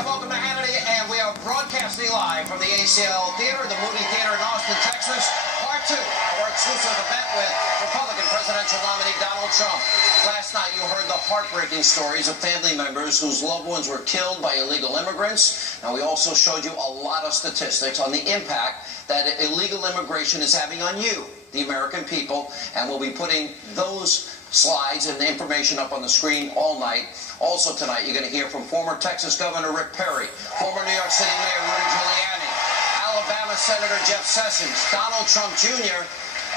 And welcome to Hannity, and we are broadcasting live from the ACL Theater, the movie theater in Austin, Texas. Part 2 of our exclusive event with Republican presidential nominee Donald Trump. Last night you heard the heartbreaking stories of family members whose loved ones were killed by illegal immigrants. And we also showed you a lot of statistics on the impact that illegal immigration is having on you, the American people. And we'll be putting those slides and information up on the screen all night. Also tonight, you're going to hear from former Texas Governor Rick Perry, former New York City Mayor Rudy Giuliani, Alabama Senator Jeff Sessions, Donald Trump Jr.,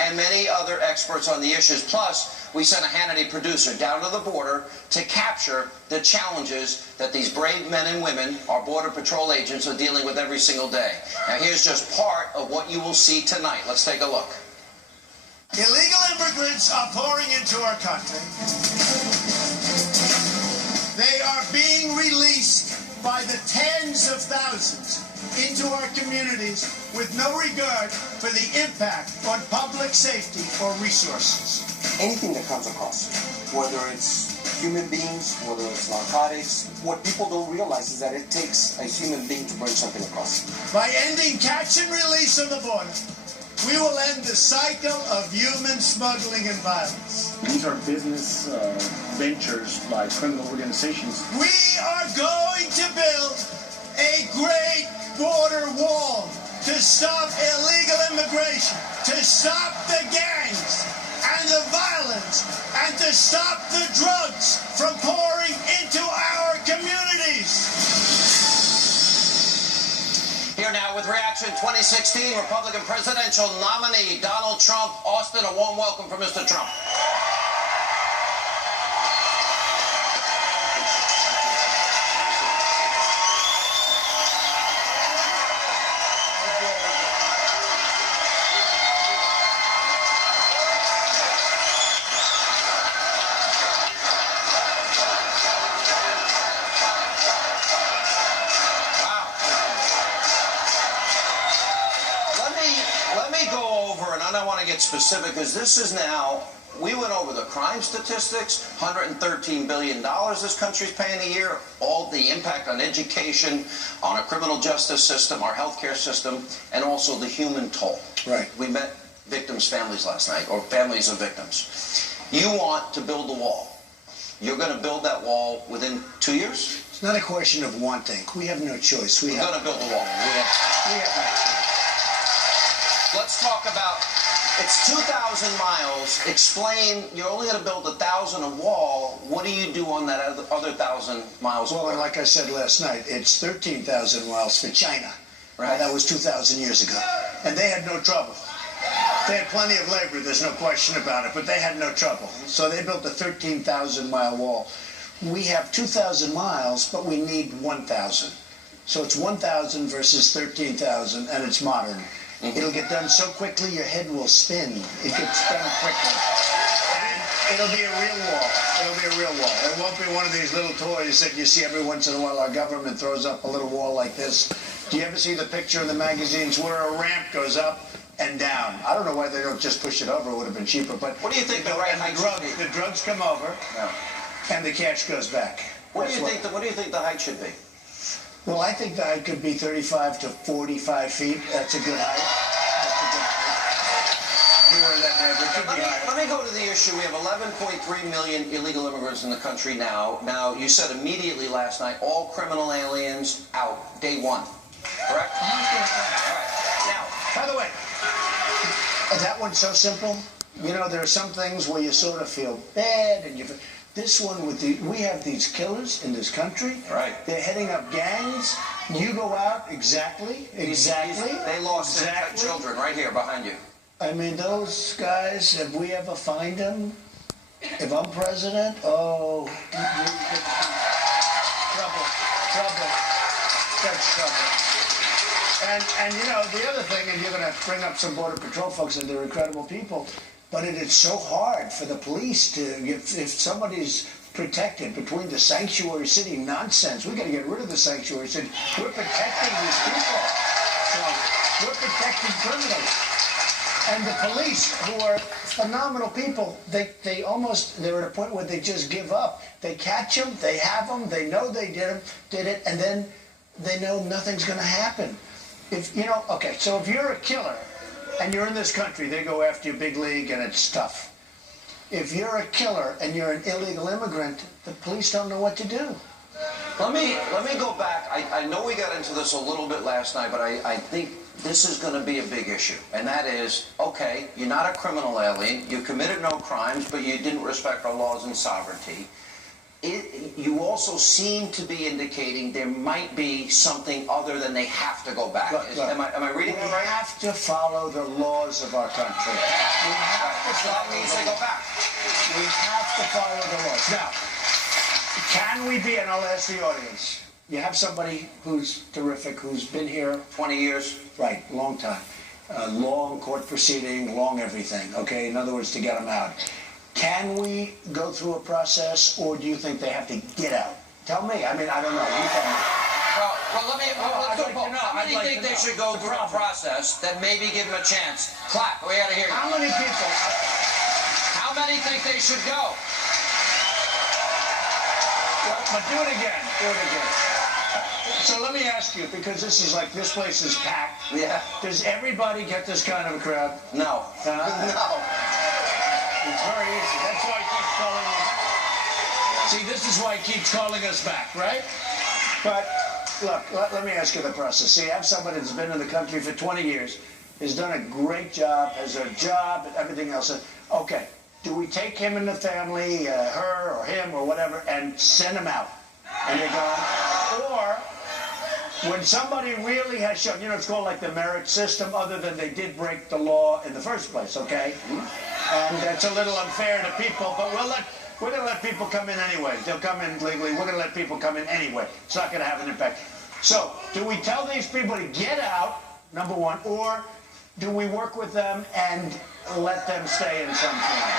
and many other experts on the issues. Plus, we sent a Hannity producer down to the border to capture the challenges that these brave men and women, our Border Patrol agents, are dealing with every single day. Now, here's just part of what you will see tonight. Let's take a look. Illegal immigrants are pouring into our country. They are being released by the tens of thousands into our communities with no regard for the impact on public safety or resources. Anything that comes across, whether it's human beings, whether it's narcotics, what people don't realize is that it takes a human being to bring something across. By ending catch and release on the border, we will end the cycle of human smuggling and violence. These are business ventures by criminal organizations. We are going to build a great border wall to stop illegal immigration, to stop the gangs and the violence, and to stop the drugs from pouring into our communities. Here now with Reaction 2016 Republican presidential nominee Donald Trump. Austin, a warm welcome for Mr. Trump. I want to get specific because this is now, we went over the crime statistics, $113 billion this country's paying a year, all the impact on education, on our criminal justice system, our healthcare system, and also the human toll. Right. We met victims' families last night, or families of victims. You want to build a wall. You're going to build that wall within 2 years? It's not a question of wanting. We have no choice. We're going to build a wall. We have no choice. Let's talk about, it's 2,000 miles. Explain, you're only going to build 1,000 a wall. What do you do on that other 1,000 miles? Well, and like I said last night, it's 13,000 miles for China. Right. That was 2,000 years ago. And they had no trouble. They had plenty of labor, there's no question about it, but they had no trouble. So they built a 13,000-mile wall. We have 2,000 miles, but we need 1,000. So it's 1,000 versus 13,000, and it's modern. It'll get done so quickly, your head will spin. It gets done quickly. And it'll be a real wall. It'll be a real wall. It won't be one of these little toys that you see every once in a while. Our government throws up a little wall like this. Do you ever see the picture in the magazines where a ramp goes up and down? I don't know why they don't just push it over. It would have been cheaper. But what do you think the right height should be? The drugs come over, and the cash goes back. What do you think the height should be? Well, I think the height could be 35 to 45 feet. That's a good height. That's a good height. Anywhere in that neighborhood could be higher. Let me go to the issue. We have 11.3 million illegal immigrants in the country now. Now, you said immediately last night, all criminal aliens out, day one. Correct? All right. Now, by the way, that one's so simple. You know, there are some things where you sort of feel bad, and this one with we have these killers in this country. Right. They're heading up gangs. You go out, exactly. They lost their children right here behind you. I mean, those guys, if we ever find them, if I'm president, oh, trouble, that's trouble. And you know, the other thing, and you're going to bring up some Border Patrol folks, and they're incredible people, but it's so hard for the police to, if somebody's protected between the sanctuary city nonsense, we got to get rid of the sanctuary city. We're protecting these people. So we're protecting criminals. And the police, who are phenomenal people, they're at a point where they just give up. They catch them, they have them, they know they did it, and then they know nothing's going to happen. If you know, okay, so if you're a killer and you're in this country, they go after you big league and it's tough. If you're a killer and you're an illegal immigrant, the police don't know what to do. Let me go back. I know we got into this a little bit last night, but I think this is going to be a big issue. And that is, okay, you're not a criminal alien. You committed no crimes, but you didn't respect our laws and sovereignty. You also seem to be indicating there might be something other than they have to go back. Look, am I reading it right? We have to follow the laws of our country. We have to follow that means they go back. We have to follow the laws. Now, can we be, and I'll ask the audience, you have somebody who's terrific, who's been here 20 years. Right, long time. Long court proceeding, long everything, okay? In other words, to get them out. Can we go through a process, or do you think they have to get out? Tell me. I mean, I don't know. You tell me. Well, let's do both. How many think they should go through a process, then maybe give them a chance? Clap. We gotta hear you. How many people? How many think they should go? But do it again. Do it again. So let me ask you, because this is like, this place is packed. Yeah. Does everybody get this kind of a crowd? No. No. It's very easy. That's why he keeps calling us back. See, this is why he keeps calling us back, right? But look, let me ask you the process. See, you have somebody that's been in the country for 20 years, has done a great job, has a job, and everything else. Okay, do we take him and the family, her or him or whatever, and send him out? And they're gone? Or when somebody really has shown, you know, it's called like the merit system, other than they did break the law in the first place, okay? And that's a little unfair to people, but we're going to let people come in anyway. They'll come in legally. We're going to let people come in anyway. It's not going to have an impact. So, do we tell these people to get out, number one, or do we work with them and let them stay in some form?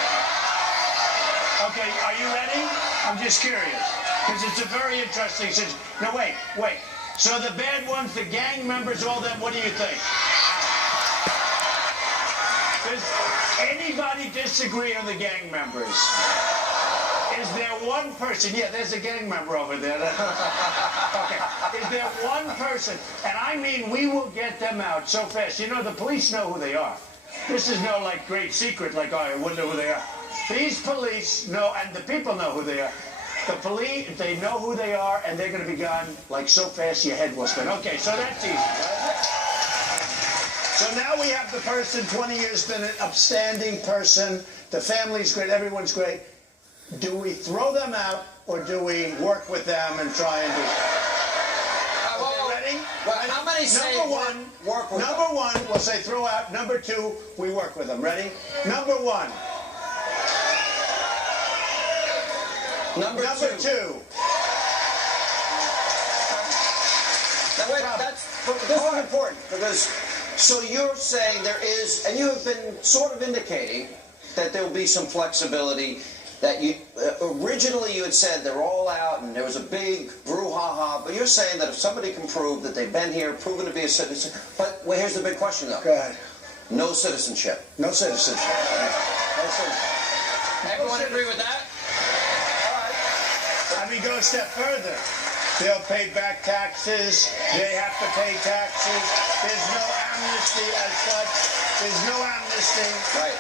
Okay, are you ready? I'm just curious, because it's a very interesting situation. No, wait. So the bad ones, the gang members, all that, what do you think? Does anybody disagree on the gang members? Is there one person? Yeah, there's a gang member over there. Okay. Is there one person? And I mean, we will get them out so fast. You know, the police know who they are. This is no, like, great secret, like, oh, I wonder who they are. These police know, and the people know who they are. The police, they know who they are, and they're going to be gone, like, so fast your head will spin. Okay, so that's easy, right? So now we have the person, 20 years, been an upstanding person. The family's great, everyone's great. Do we throw them out, or do we work with them and try and do it? Ready? Well, how many say work with them? Number one, we'll say throw out. Number two, we work with them. Ready? Number one. Number two. Now, wait, this is important, because so you're saying there is, and you have been sort of indicating that there will be some flexibility. That you originally you had said they're all out and there was a big brouhaha, but you're saying that if somebody can prove that they've been here, proven to be a citizen, but well, here's the big question though. Go ahead. No citizenship. No citizenship. No citizenship. Everyone agree with that? All right. Let me go a step further. They'll pay back taxes. They have to pay taxes. There's no amnesty as such. There's no amnesty. Right.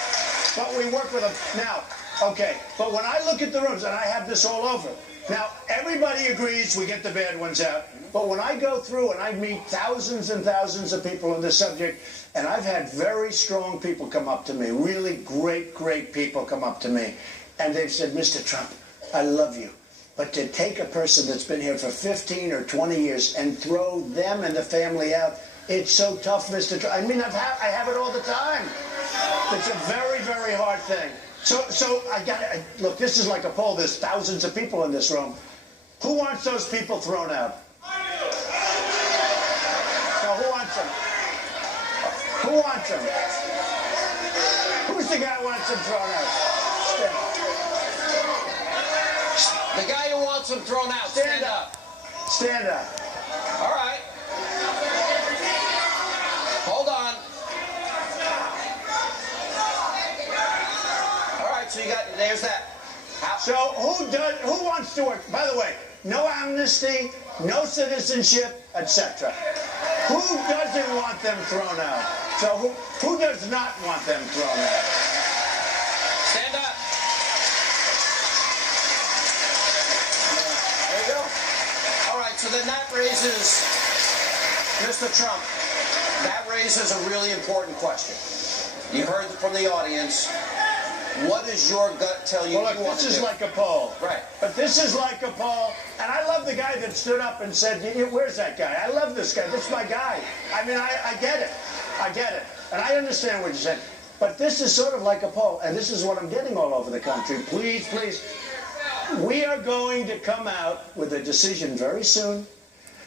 But we work with them now. Okay, but when I look at the rooms, and I have this all over, now everybody agrees we get the bad ones out, but when I go through and I meet thousands and thousands of people on this subject, and I've had very strong people come up to me, really great people come up to me, and they've said, Mr. Trump, I love you, but to take a person that's been here for 15 or 20 years and throw them and the family out, it's so tough, Mr. Trump. I mean, I have it all the time. It's a very hard thing. So look, this is like a poll. There's thousands of people in this room. Who wants those people thrown out? No, who wants them? Who wants them? Who's the guy who wants them thrown out? Stand. The guy who wants them thrown out. Stand up. Stand up. All right. Hold on. So who wants to work? By the way, no amnesty, no citizenship, etc. Who doesn't want them thrown out? So who does not want them thrown out? Stand up. There you go. All right, so then that raises, Mr. Trump, that raises a really important question. You heard from the audience. What does your gut tell you? Well, look, this is like a poll. Right. But this is like a poll. And I love the guy that stood up and said, where's that guy? I love this guy. This is my guy. I mean, I get it. I get it. And I understand what you're saying. But this is sort of like a poll. And this is what I'm getting all over the country. Please, please. We are going to come out with a decision very soon.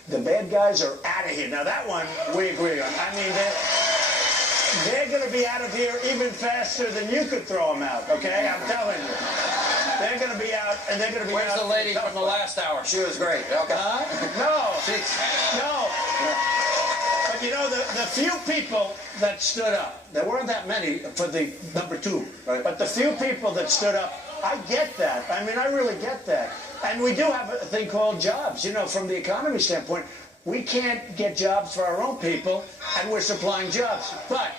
The bad guys are out of here. Now, that one we agree on. I mean, they're going to be out of here even faster than you could throw them out, okay? I'm telling you. They're going to be out, and they're going to be Where's out. the lady from the last hour? She was great. Okay. No. But you know, the few people that stood up, there weren't that many for the number 2, right. But the few people that stood up, I get that. I mean, I really get that. And we do have a thing called jobs. You know, from the economy standpoint, we can't get jobs for our own people, and we're supplying jobs. But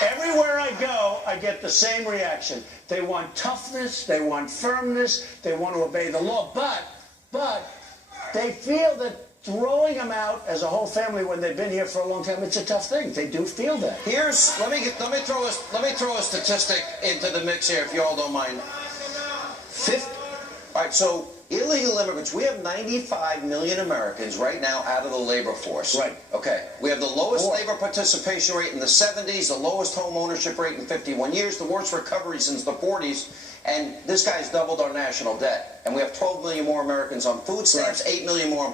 everywhere I go, I get the same reaction. They want toughness, they want firmness, they want to obey the law, but they feel that throwing them out as a whole family when they've been here for a long time, it's a tough thing. They do feel that. Let me throw a statistic into the mix here, if you all don't mind. All right, so illegal immigrants, we have 95 million Americans right now out of the labor force. Right. Okay. We have the lowest labor participation rate in the 70s, the lowest home ownership rate in 51 years, the worst recovery since the 40s, and this guy's doubled our national debt. And we have 12 million more Americans on food stamps, 8 million more on